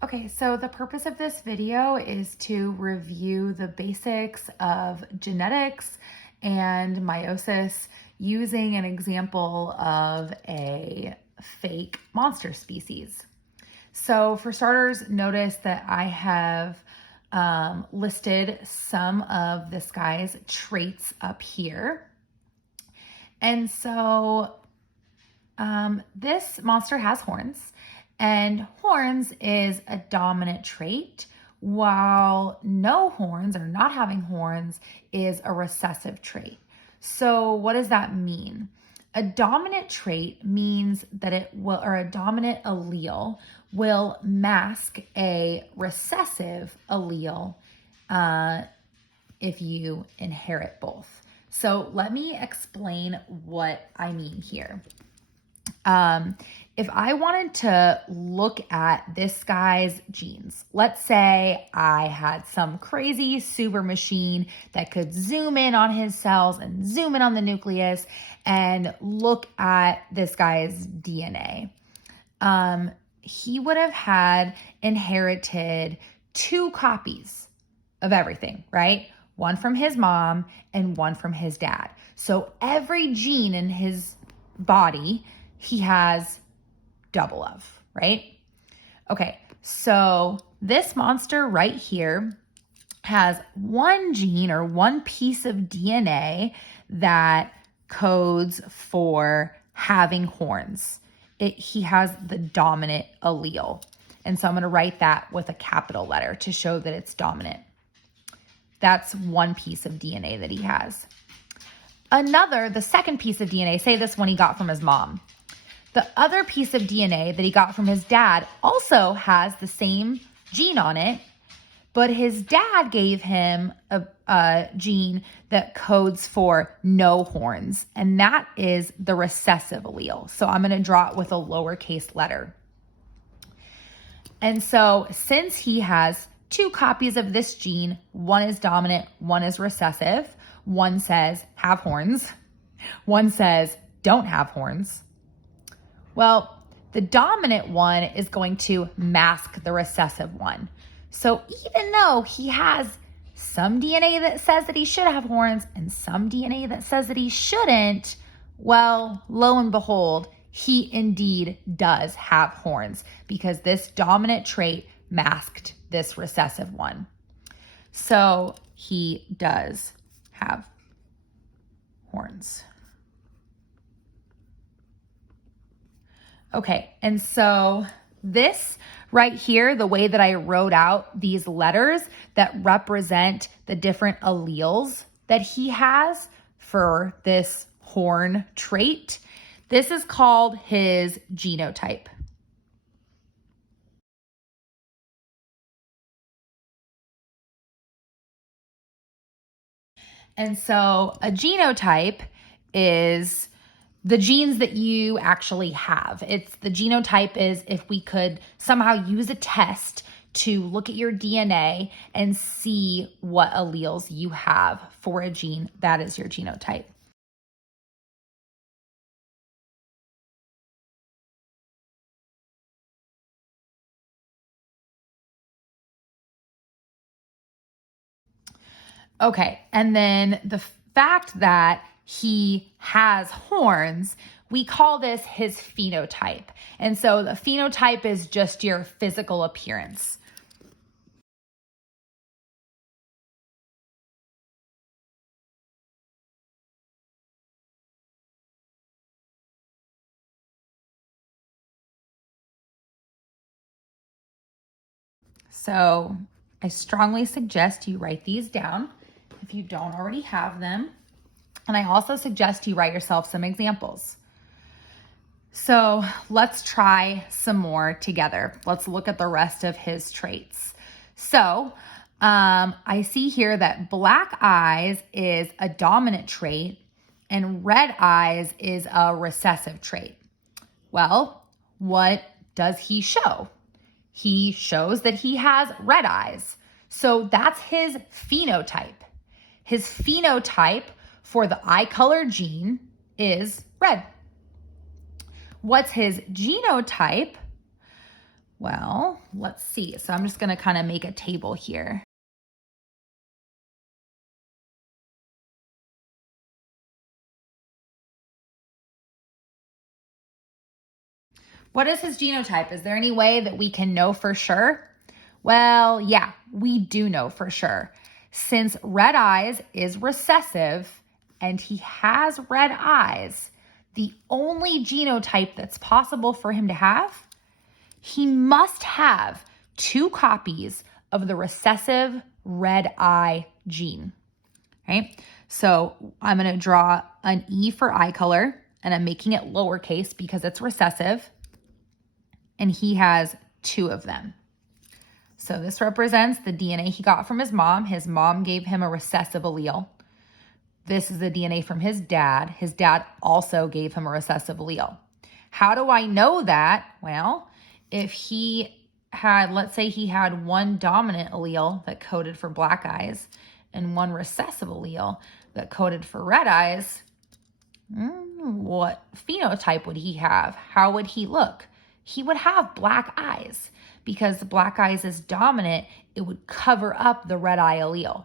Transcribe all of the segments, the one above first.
Okay, so the purpose of this video is to review the basics of genetics and meiosis using an example of a fake monster species. So for starters, notice that I have listed some of this guy's traits up here. And so this monster has horns, and horns is a dominant trait, while no horns or not having horns is a recessive trait. So what does that mean? A dominant trait means that it will, or a dominant allele will mask a recessive allele if you inherit both. So let me explain what I mean here. If I wanted to look at this guy's genes, let's say I had some crazy super machine that could zoom in on his cells and zoom in on the nucleus and look at this guy's DNA. He would have had inherited 2 copies of everything, right? One from his mom and one from his dad. So every gene in his body he has double of, right? Okay, so this monster right here has one gene or one piece of DNA that codes for having horns. He has the dominant allele. And so I'm going to write that with a capital letter to show that it's dominant. That's one piece of DNA that he has. The second piece of DNA, say this one he got from his mom. The other piece of DNA that he got from his dad also has the same gene on it, but his dad gave him a gene that codes for no horns, and that is the recessive allele. So I'm going to draw it with a lowercase letter. And so since he has 2 copies of this gene, one is dominant, one is recessive, one says have horns, one says don't have horns. Well, the dominant one is going to mask the recessive one. So even though he has some DNA that says that he should have horns and some DNA that says that he shouldn't, well, lo and behold, he indeed does have horns because this dominant trait masked this recessive one. So he does have horns. Okay, and so this right here, the way that I wrote out these letters that represent the different alleles that he has for this horn trait, this is called his genotype. And so a genotype is the genes that you actually have. The genotype is if we could somehow use a test to look at your DNA and see what alleles you have for a gene, that is your genotype. Okay, and then the fact that he has horns, we call this his phenotype. And so the phenotype is just your physical appearance. So I strongly suggest you write these down if you don't already have them. And I also suggest you write yourself some examples. So let's try some more together. Let's look at the rest of his traits. So I see here that black eyes is a dominant trait and red eyes is a recessive trait. Well, what does he show? He shows that he has red eyes. So that's his phenotype. His phenotype for the eye color gene is red. What's his genotype? Well, let's see. So I'm just going to kind of make a table here. What is his genotype? Is there any way that we can know for sure? Well, yeah, we do know for sure. Since red eyes is recessive and he has red eyes, the only genotype that's possible for him to have, he must have 2 copies of the recessive red eye gene, right? So I'm going to draw an E for eye color, and I'm making it lowercase because it's recessive, and he has 2 of them. So this represents the DNA he got from his mom. His mom gave him a recessive allele. This is the DNA from his dad. His dad also gave him a recessive allele. How do I know that? Well, if he had, let's say he had 1 dominant allele that coded for black eyes and 1 recessive allele that coded for red eyes, what phenotype would he have? How would he look? He would have black eyes because the black eyes is dominant. It would cover up the red eye allele,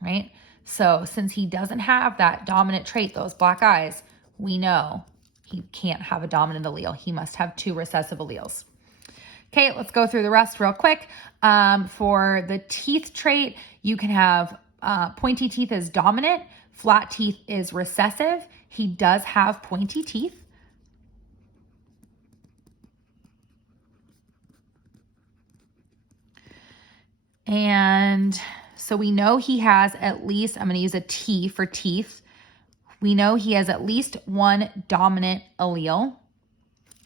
right? So since he doesn't have that dominant trait, those black eyes, we know he can't have a dominant allele. He must have 2 recessive alleles. Okay, let's go through the rest real quick. For the teeth trait, you can have pointy teeth as dominant, flat teeth is recessive. He does have pointy teeth. And so we know he has at least, I'm going to use a T for teeth. We know he has at least 1 dominant allele.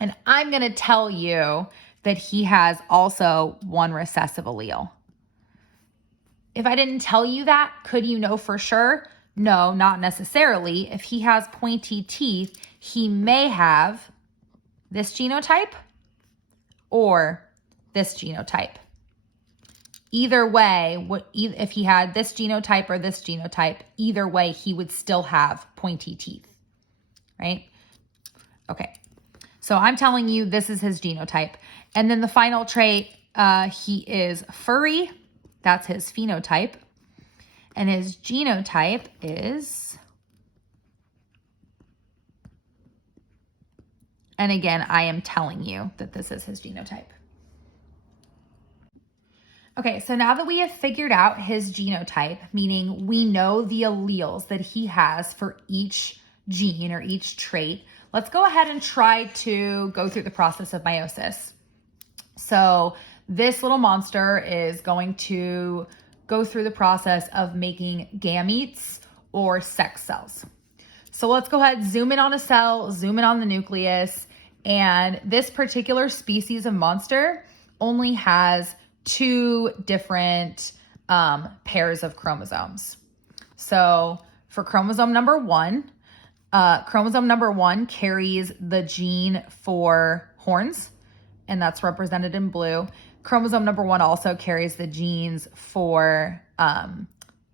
And I'm going to tell you that he has also 1 recessive allele. If I didn't tell you that, could you know for sure? No, not necessarily. If he has pointy teeth, he may have this genotype or this genotype. Either way, if he had this genotype or this genotype, either way, he would still have pointy teeth, right? Okay, so I'm telling you this is his genotype. And then the final trait, he is furry. That's his phenotype. And his genotype is, and again, I am telling you that this is his genotype. Okay, so now that we have figured out his genotype, meaning we know the alleles that he has for each gene or each trait, let's go ahead and try to go through the process of meiosis. So this little monster is going to go through the process of making gametes or sex cells. So let's go ahead, zoom in on a cell, zoom in on the nucleus, and this particular species of monster only has 2 different pairs of chromosomes. So for chromosome number 1 carries the gene for horns, and that's represented in blue. Chromosome number 1 also carries the genes for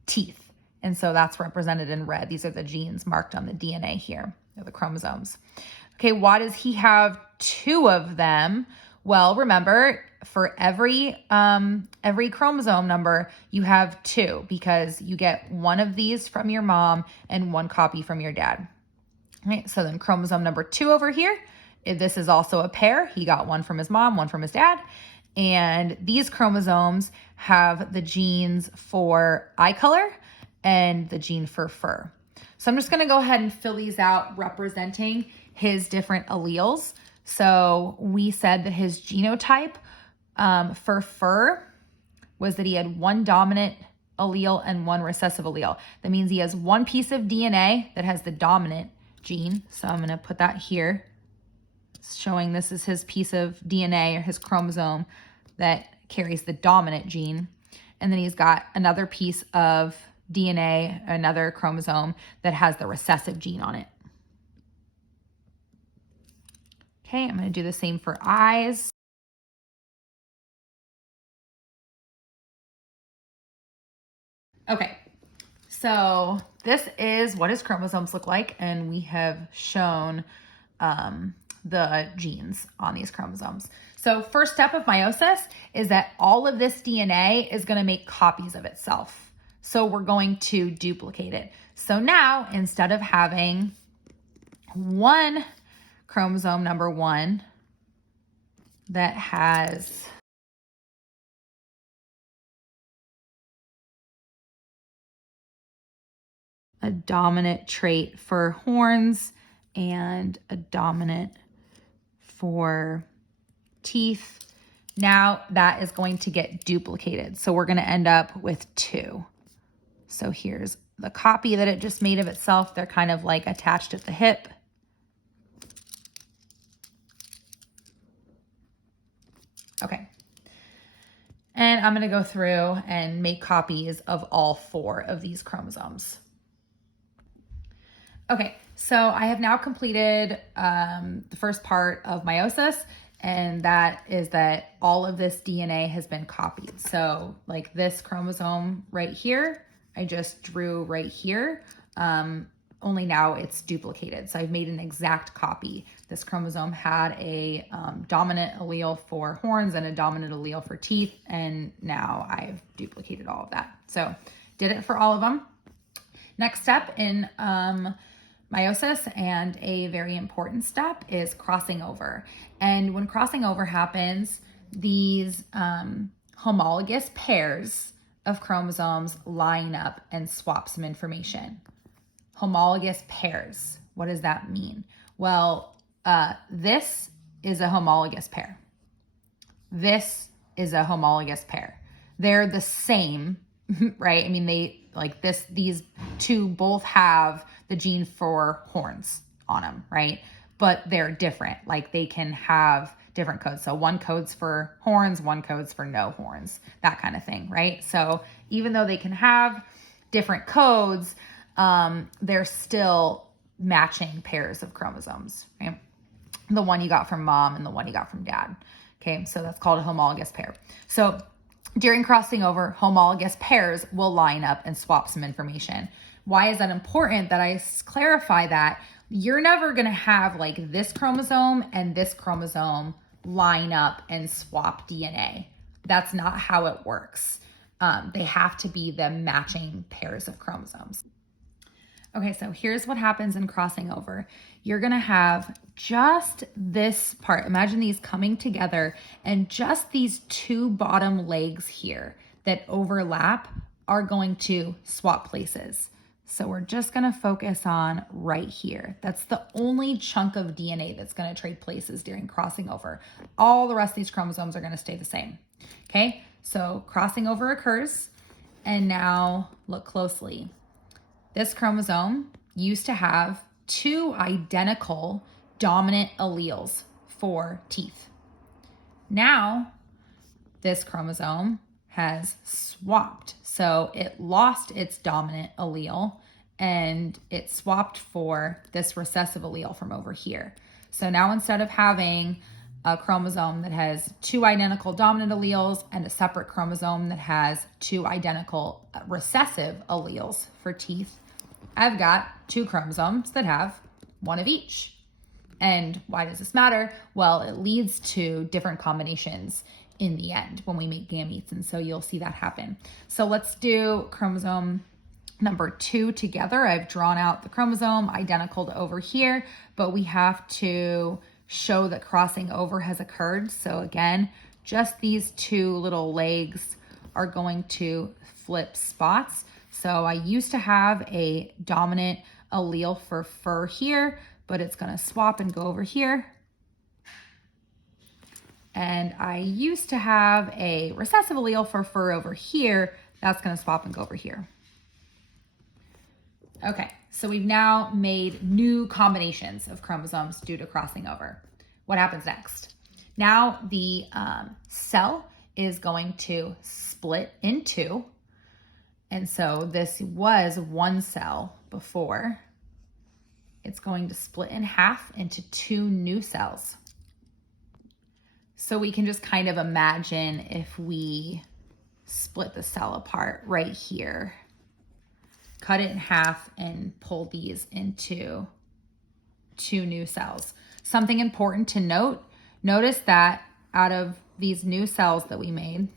teeth, and so that's represented in red. These are the genes marked on the DNA here, the chromosomes. Okay, why does he have 2 of them? Well, remember, for every chromosome number, you have 2 because you get 1 of these from your mom and 1 copy from your dad. Right, so then chromosome number 2 over here, this is also a pair. He got 1 from his mom, 1 from his dad. And these chromosomes have the genes for eye color and the gene for fur. So I'm just going to go ahead and fill these out representing his different alleles. So we said that his genotype for fur was that he had 1 dominant allele and 1 recessive allele. That means he has 1 piece of DNA that has the dominant gene. So I'm going to put that here, showing this is his piece of DNA or his chromosome that carries the dominant gene. And then he's got another piece of DNA, another chromosome that has the recessive gene on it. Okay, I'm going to do the same for eyes. Okay, so this is what his chromosomes look like, and we have shown the genes on these chromosomes. So first step of meiosis is that all of this DNA is going to make copies of itself. So we're going to duplicate it. So now instead of having one chromosome number 1 that has a dominant trait for horns and a dominant for teeth, now that is going to get duplicated. So we're going to end up with 2. So here's the copy that it just made of itself. They're kind of like attached at the hip. Okay. And I'm going to go through and make copies of all 4 of these chromosomes. Okay, so I have now completed the first part of meiosis, and that is that all of this DNA has been copied. So like this chromosome right here, I just drew right here, only now it's duplicated. So I've made an exact copy. This chromosome had a dominant allele for horns and a dominant allele for teeth, and now I've duplicated all of that. So did it for all of them. Next step in meiosis, and a very important step, is crossing over. And when crossing over happens, these homologous pairs of chromosomes line up and swap some information. Homologous pairs, what does that mean? Well, this is a homologous pair. This is a homologous pair. They're the same, right? I mean, these two both have the gene for horns on them, right? But they're different. Like they can have different codes. So one codes for horns, one codes for no horns, that kind of thing, right? So even though they can have different codes, they're still matching pairs of chromosomes, right? The one you got from mom and the one you got from dad. Okay, so that's called a homologous pair. So during crossing over, homologous pairs will line up and swap some information. Why is that important that I clarify that? You're never going to have like this chromosome and this chromosome line up and swap DNA. That's not how it works. They have to be the matching pairs of chromosomes. Okay, so here's what happens in crossing over. You're gonna have just this part. Imagine these coming together, and just these 2 bottom legs here that overlap are going to swap places. So we're just gonna focus on right here. That's the only chunk of DNA that's gonna trade places during crossing over. All the rest of these chromosomes are gonna stay the same. Okay, so crossing over occurs, and now look closely. This chromosome used to have 2 identical dominant alleles for teeth. Now, this chromosome has swapped. So it lost its dominant allele and it swapped for this recessive allele from over here. So now instead of having a chromosome that has 2 identical dominant alleles and a separate chromosome that has 2 identical recessive alleles for teeth, I've got 2 chromosomes that have 1 of each. And why does this matter? Well, it leads to different combinations in the end when we make gametes. And so you'll see that happen. So let's do chromosome number 2 together. I've drawn out the chromosome identical to over here, but we have to show that crossing over has occurred. So again, just these 2 little legs are going to flip spots. So I used to have a dominant allele for fur here, but it's going to swap and go over here. And I used to have a recessive allele for fur over here. That's going to swap and go over here. Okay, so we've now made new combinations of chromosomes due to crossing over. What happens next? Now the cell is going to split in 2. And so this was 1 cell before. It's going to split in half into 2 new cells. So we can just kind of imagine if we split the cell apart right here, cut it in half and pull these into 2 new cells. Something important to note, notice that out of these new cells that we made,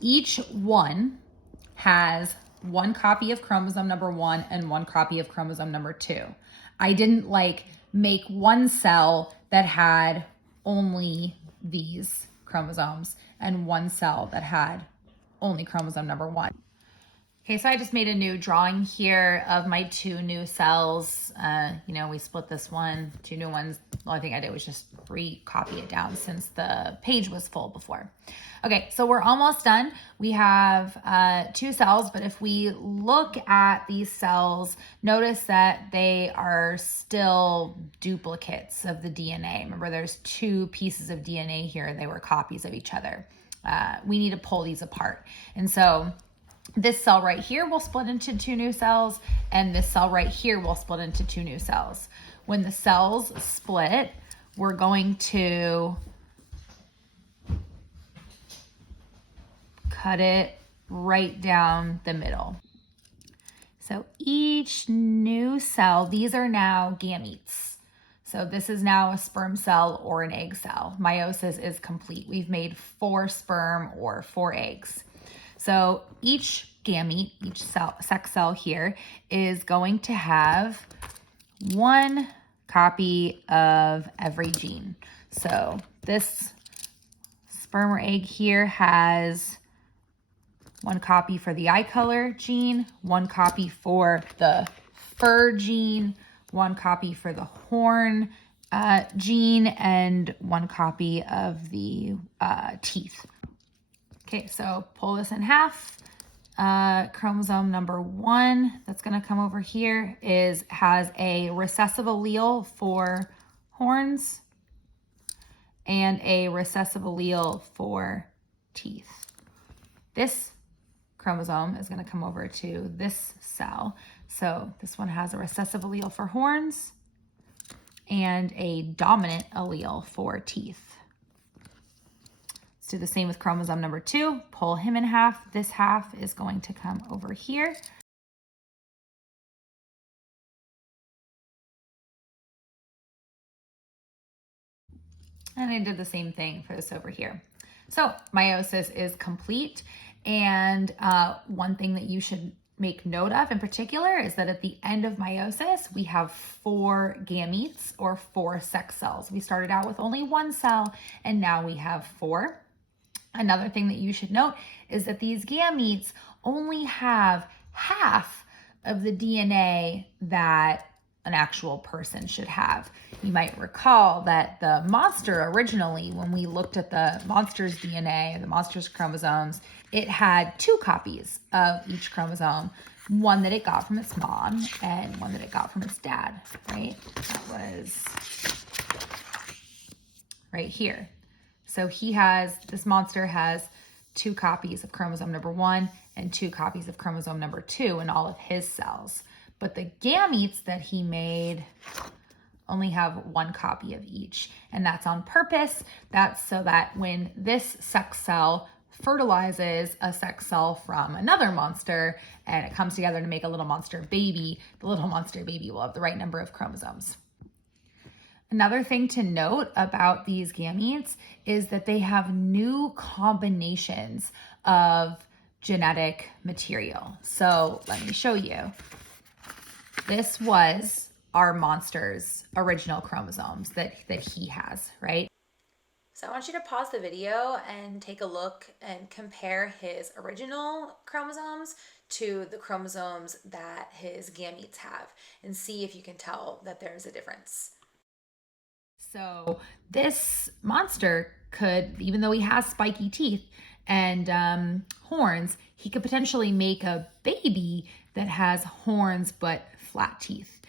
each one has one copy of chromosome number 1 and one copy of chromosome number 2. I didn't like make one cell that had only these chromosomes and one cell that had only chromosome number 1. Okay, so I just made a new drawing here of my 2 new cells. We split this one, 2 new ones. The only thing I did was just recopy it down since the page was full before. Okay, so we're almost done. We have 2 cells, but if we look at these cells, notice that they are still duplicates of the DNA. Remember, there's 2 pieces of DNA here. They were copies of each other. We need to pull these apart. And so this cell right here will split into 2 new cells, and this cell right here will split into 2 new cells. When the cells split, we're going to cut it right down the middle. So each new cell, these are now gametes. So this is now a sperm cell or an egg cell. Meiosis is complete. We've made 4 sperm or 4 eggs. So each gamete, each sex cell here is going to have 1 copy of every gene. So this sperm or egg here has 1 copy for the eye color gene, 1 copy for the fur gene, 1 copy for the horn gene, and 1 copy of the teeth. Okay, so pull this in half. Chromosome number 1 that's going to come over here has a recessive allele for horns and a recessive allele for teeth. This chromosome is going to come over to this cell. So this one has a recessive allele for horns and a dominant allele for teeth. Let's do the same with chromosome number 2. Pull him in half. This half is going to come over here. And I did the same thing for this over here. So meiosis is complete. And one thing that you should make note of in particular is that at the end of meiosis, we have 4 gametes or 4 sex cells. We started out with only 1 cell and now we have 4. Another thing that you should note is that these gametes only have half of the DNA that an actual person should have. You might recall that the monster originally, when we looked at the monster's DNA, the monster's chromosomes, it had 2 copies of each chromosome, one that it got from its mom and one that it got from its dad, right? That was right here. So this monster has 2 copies of chromosome number 1 and 2 copies of chromosome number 2 in all of his cells. But the gametes that he made only have 1 copy of each. And that's on purpose. That's so that when this sex cell fertilizes a sex cell from another monster and it comes together to make a little monster baby, the little monster baby will have the right number of chromosomes. Another thing to note about these gametes is that they have new combinations of genetic material. So let me show you. This was our monster's original chromosomes that he has, right? So I want you to pause the video and take a look and compare his original chromosomes to the chromosomes that his gametes have and see if you can tell that there's a difference. So this monster could, even though he has spiky teeth and horns, he could potentially make a baby that has horns but flat teeth.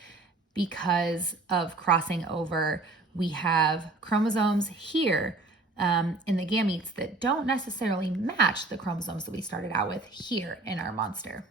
Because of crossing over, we have chromosomes here in the gametes that don't necessarily match the chromosomes that we started out with here in our monster.